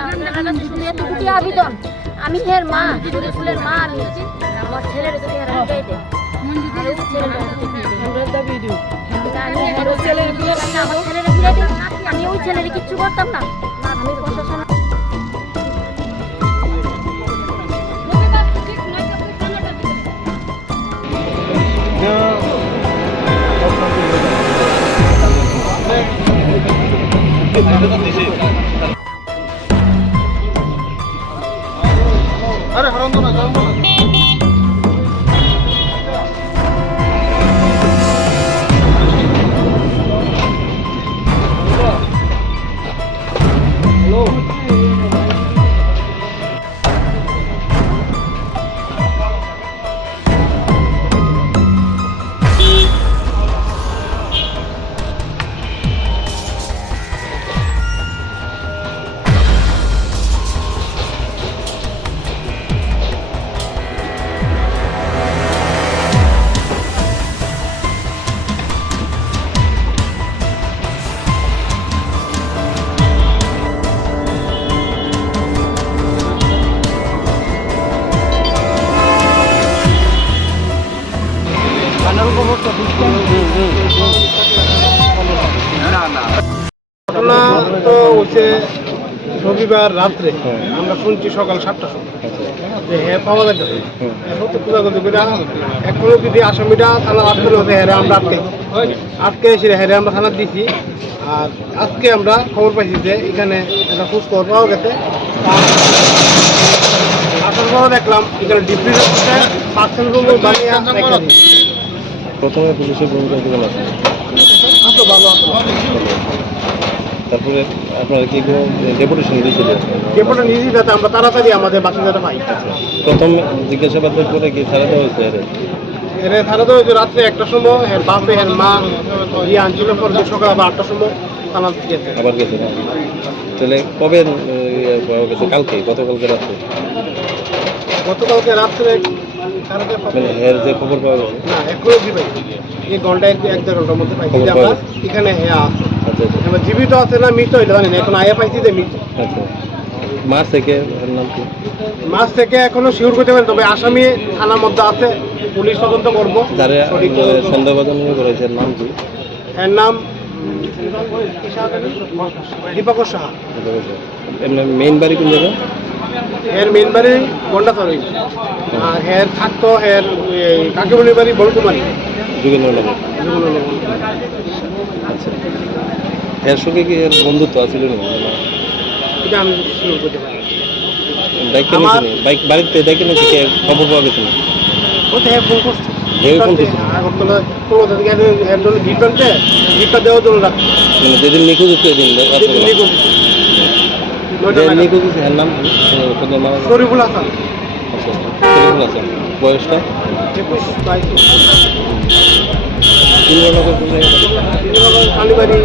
আমার শুধু আবেদন আমি হের মা ফুলের মা আমি আমার ছেলের আমি ওই ছেলের কিচ্ছু করতাম না। আমি প্রশাসন আরে અરે હરમ તો ના তো হচ্ছে রবিবার রাত্রে। আমরা শুনছি সকাল সাতটার সময়। যে হ্যাঁ পাওয়া যাবে এখন তো খোঁজাখুঁজি করে এখনও যদি আসামিটা আটকে হতে হ্যাঁ আমরা আটকে আটকে এসে হ্যাঁ আমরা থানা দিছি। আর আজকে আমরা খবর পাইছি যে এখানে একটা খোঁজ খবর পাওয়া গেছে। আসার পর দেখলাম এখানে ডিপ্রি পার্সেন্ট রুম বানিয়ে প্রথমে পুলিশের ভূমিকা আছে। ভালো। তারপরে আপনারা কি কোনো ডেপুটেশন দিয়েছিলেন নিয়ে দিই যাতে আমরা তাড়াতাড়ি আমাদের বাসিন্দাটা পাই প্রথম জিজ্ঞাসাবাদের পরে কি ছাড়া দেওয়া হয়েছে এর থানা তো হয়েছে রাত্রে একটার সময় এর বাপে এর মা ইয়ে আনছিল পর সকাল আবার আটটার সময় থানা গেছে। আবার গেছে তাহলে কবে গেছে? কালকে গতকালকে রাত্রে? গতকালকে রাত্রে। মানে এর যে খবর পাওয়া গেছে না এখনও দিবে এই ঘন্টায় এক দেড় ঘণ্টার মধ্যে যে আমরা এখানে হ্যাঁ আছে। এবার জীবিত আছে না মৃত এটা জানি না এখন আয়া পাইছি যে মৃত। আচ্ছা। মাস থেকে নাম কি? মাস থেকে এখনও শিওর করতে পারেন তবে আসামি থানার মধ্যে আছে পুলিশ তদন্ত করব। যারা সন্দেহভাজন করেছে নাম কি? এর নাম দীপকর সাহা। মেইন বাড়ি কোন জায়গা এর মেন বাড়ি গন্ডাচড়ি আর হের থাকতো হের এই কাকিমণির বাড়ি? বড়কুমারি যোগেন্দ্রনগর। আচ্ছা। এর সঙ্গে কি এর বন্ধুত্ব আছিল এটা আমি শিওর করতে পারি। দায়িত্ব আমার- বাইক বাড়িতে দায়িত্ব নিয়েছে কে খবর পাওয়া গেছে না? হ্যাঁ ফোন করছে যেদিন নিখোঁজ হচ্ছে ওই দিন নিখোঁজ। হচ্ছে। এর নাম কোথায়? শরীফুল হাসান। আচ্ছা শরীফুল হাসান। বয়সটা? ইন্দ্রনগর কালীবাড়ি